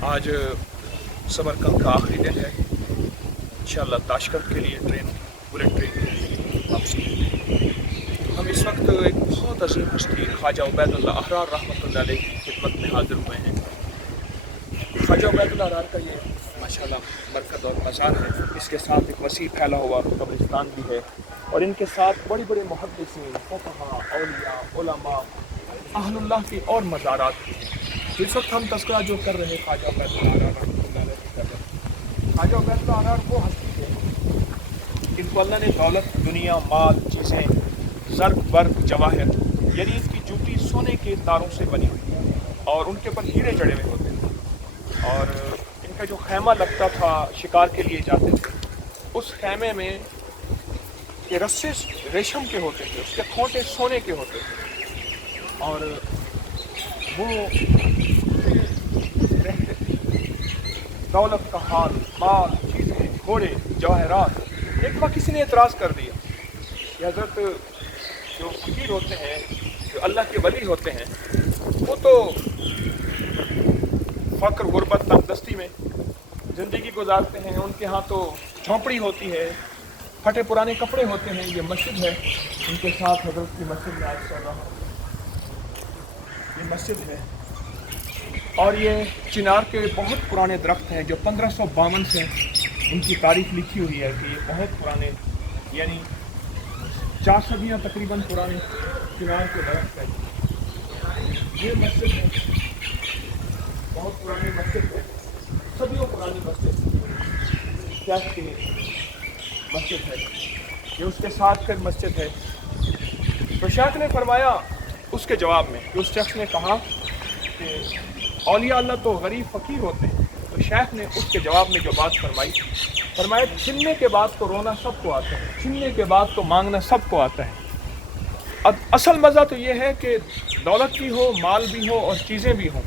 आज समरकंद का आखिरी दिन है। इंशाअल्लाह ताशकंद के लिए बुलेट ट्रेन के लिए वापसी है। हम इस वक्त एक बहुत अजीम हस्ती ख्वाजा उबैदुल्लाह अहरार रहमतुल्लाह अलैह की खिदमत में हाजिर हुए हैं। ख्वाजा उबैदुल्लाह अहरार का ये माशाअल्लाह मरकज़ और मज़ार है। इसके साथ एक वसी फैला हुआ कब्रिस्तान भी है और इनके साथ बड़े बड़े मुहद्दिसीन, फुक़हा, औलिया, उलमा, अहलुल्लाह की और मज़ारात भी हैं। तो इस वक्त हम तज़किरा जो कर रहे हैं ख्वाजा उबैदुल्लाह अहरार रहमतुल्लाह अलैह की कर रहे हैं। ख्वाजा उबैदुल्लाह अहरार वो हस्ती है इनको अल्लाह ने दौलत, दुनिया, माल, चीज़ें, ज़र्ब, वर्क, जवाहर, यानी इनकी जूती सोने के तारों से बनी हुई है और उनके ऊपर हीरे जड़े हुए होते थे। और इनका जो खैमा लगता था, शिकार के लिए जाते थे, उस खैमे में के रस्से रेशम के होते थे, उसके खोंटे सोने के होते थे और वो रहते थे। दौलत का हाल, माल, चीज़ें, घोड़े, जवाहरात। एक बार किसी ने एतराज़ कर दिया कि हज़रत जो फ़कीर होते हैं, जो अल्लाह के वली होते हैं, वो तो फ़क्र, गुरबत, तंगदस्ती में ज़िंदगी गुजारते हैं। उनके यहाँ तो झोंपड़ी होती है, फटे पुराने कपड़े होते हैं। ये मस्जिद है, उनके साथ हज़रत की मस्जिद में आज चल रहा हूँ। ये मस्जिद है और ये चिनार के बहुत पुराने दरख्त हैं जो 1552 से उनकी तारीख लिखी हुई है कि ये बहुत पुराने, यानी 4 सदियाँ तकरीबन पुराने चिनार के दरख्त है। ये मस्जिद है, बहुत पुरानी मस्जिद है, सदियों पुरानी मस्जिद, शेख की मस्जिद है। ये उसके साथ फिर मस्जिद है। तो शेख ने फरमाया उसके जवाब में कि उस शख्स ने कहा कि औलिया अल्लाह तो गरीब फ़कीर होते हैं। तो शेख ने उसके जवाब में जो बात फरमाया छीनने के बाद तो रोना सबको आता है, छीनने के बाद तो मांगना सबको आता है। अब असल मज़ा तो ये है कि दौलत भी हो, माल भी हो और चीज़ें भी हों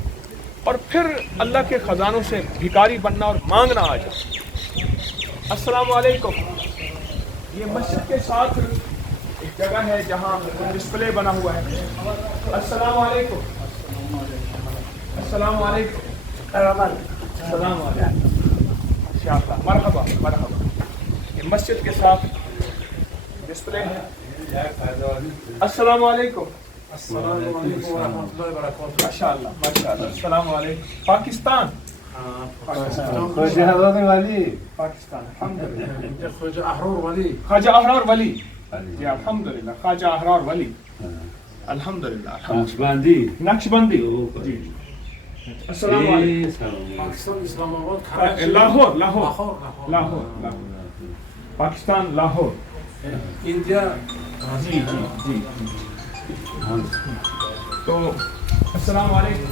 और फिर अल्लाह के ख़जानों से भिखारी बनना और मांगना आ जाए। अस्सलाम वालेकुम। ये मस्जिद के साथ एक जगह है जहाँ डिस्प्ले बना हुआ है। अस्सलाम वालेकुम। अस्सलाम वालेकुम। अस्सलाम वालेकुम। इंशाअल्लाह, मरहबा मरहबा। ये मस्जिद के साथ डिस्प्ले है। अस्सलाम वालेकुम। माशाअल्लाह माशाअल्लाह। अस्सलाम वालेकुम। पाकिस्तान पाकिस्तान ख्वाजा अहरार वली जी, अल्हम्दुलिल्लाह। ख्वाजा अहरार वली, अल्हम्दुलिल्लाह। नक्शबंदी जी। अस्सलाम वालेकुम। लाहौर लाहौर लाहौर पाकिस्तान, लाहौर, इंडिया। जी जी जी। तो अस्सलाम वालेकुम।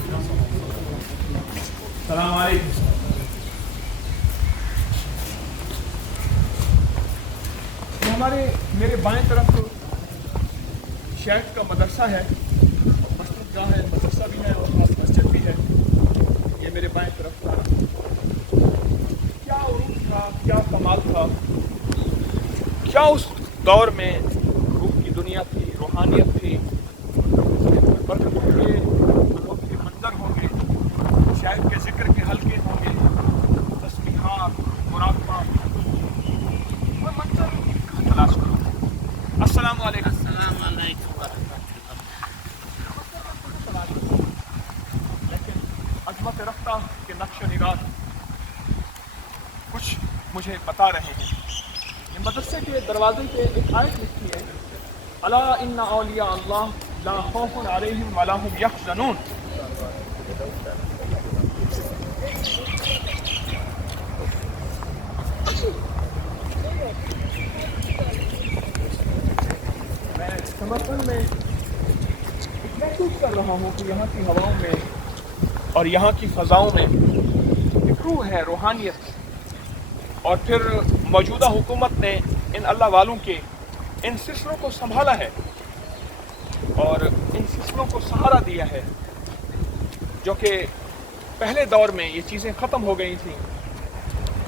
अस्सलाम वालेकुम। मेरे बाएं तरफ शेख का मदरसा है, मस्जिद गाह है, मदरसा भी है और मस्जिद भी है। ये मेरे बाएं तरफ था। क्या उरूज था, क्या कमाल था, क्या उस दौर में रूह की दुनिया थी, रूहानियत थी, बरकतों के अनोखे मंजर होंगे, शायद के जिक्र के हल्के होंगे, तस्बीहात, मुराक़बा, वो मंजर तलाश करो। अस्सलाम वालेकुम। लेकिन अज़मत रफ्ता के नक्श निगार कुछ मुझे बता रहे हैं। ये मदरसे के दरवाजे पे एक आयत लिखी है, अला इन्ना औलिया अल्लाह ला खौफुन अलैहिम वला हुम यहज़नून। मैं समरकंद में महसूस कर रहा हूँ कि यहाँ की हवाओं में और यहाँ की फ़ज़ाओं में एक रूह है, रूहानियत। और फिर मौजूदा हुकूमत ने इन अल्लाह वालों के इन सिलसिलों को संभाला है और इन सिलसिलों को सहारा दिया है, जो कि पहले दौर में ये चीज़ें ख़त्म हो गई थी।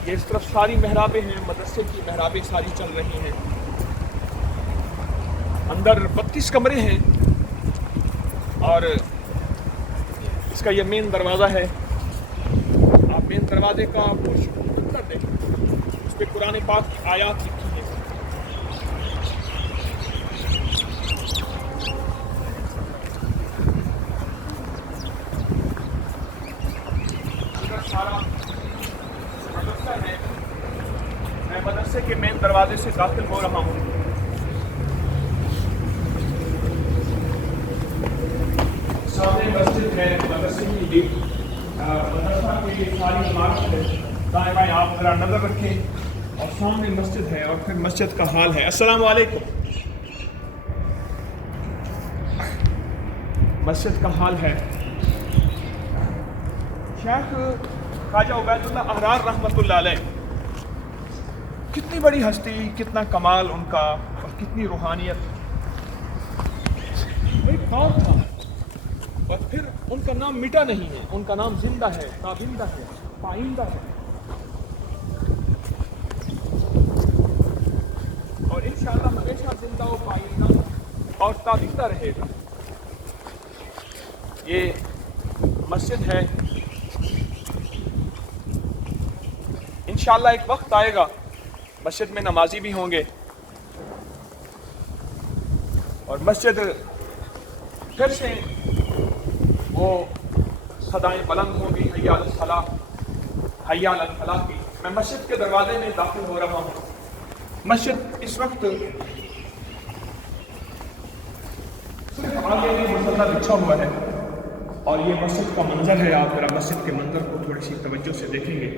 ये इस तरफ सारी महराबें हैं, मदरसे की महराबें सारी चल रही हैं। अंदर 32 कमरे हैं और इसका ये मेन दरवाज़ा है। मेन दरवाजे का मंजर देखें, उस पर कुरान पाक की आयत लिखी है। सारा मदरसा है, मैं मदरसे के मेन दरवाजे से दाखिल हो रहा हूँ। सामने मस्जिद है, मदरसे की मदरसा की सारी इमारत है। दाएं बाएं आप जरा नजर रखें और सामने मस्जिद है और फिर मस्जिद का हाल है। अस्सलाम वालेकुम। मस्जिद का हाल है। शेख ख्वाजा उबैदुल्लाह अहरार रहमतुल्लाह अलैह, कितनी बड़ी हस्ती, कितना कमाल उनका और कितनी रूहानियत। एक दौर था और फिर उनका नाम मिटा नहीं है, उनका नाम जिंदा है, ताबिंदा है, पाइंदा है और इंशाअल्लाह हमेशा जिंदा और पाइंदा और ताबिंदा रहेगा। ये मस्जिद है। इंशाअल्लाह एक वक्त आएगा मस्जिद में नमाजी भी होंगे और मस्जिद फिर से वो सदाएं बुलंद होगी, हय्या अलल फलाह, हय्या अलल फलाह की। मैं मस्जिद के दरवाजे में दाखिल हो रहा हूँ। मस्जिद इस वक्त सिर्फ आगे में मुसल्ला बिछा हुआ है और ये मस्जिद का मंजर है। आप जरा मस्जिद के मंजर को थोड़ी सी तवज्जो से देखेंगे।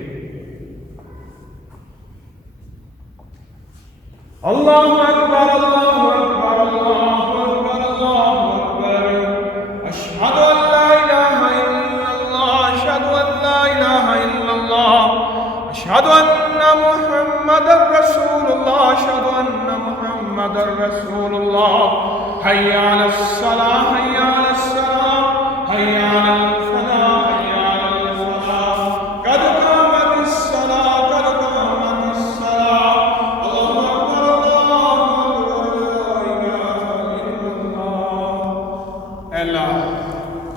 अल्लाहु अकबर, अल्लाहु अकबर, अल्लाहु अकबर, अल्लाहु अकबर। अशहदु अन ला इलाहा इल्लल्लाह, अशहदु अन ला इलाहा इल्लल्लाह, अशहदु अन्ना मुहम्मदर रसूलुल्लाह, अशहदु अन्ना मुहम्मदर रसूलुल्लाह। हय्या अलस सलाह, हय्या अलस सलाह, हय्या अलल फलाह, हय्या अलल फलाह। कद कामतिस सलाह, कद कामतिस सलाह।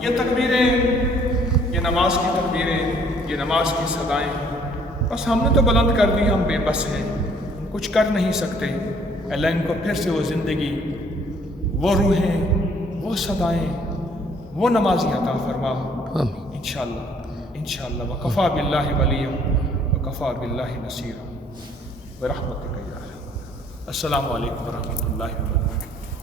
ये तकबीरें, ये नमाज की तकबीरें, ये नमाज की सदाएं, बस हमने तो बुलंद कर दी। हम बेबस हैं, कुछ कर नहीं सकते। अल्लाह इनको फिर से वो ज़िंदगी, वो रूहें, वो सदाएं, वो नमाज़ी अता फरमा इंशाअल्लाह, इंशाअल्लाह। वकफ़ा बिल्लाहि वलिय्या वकफ़ा बिल्लाहि नसीरा बिरहमतिका या अरहम। अस्सलामु अलैकुम व रहमतुल्लाहि व बरकातुहू।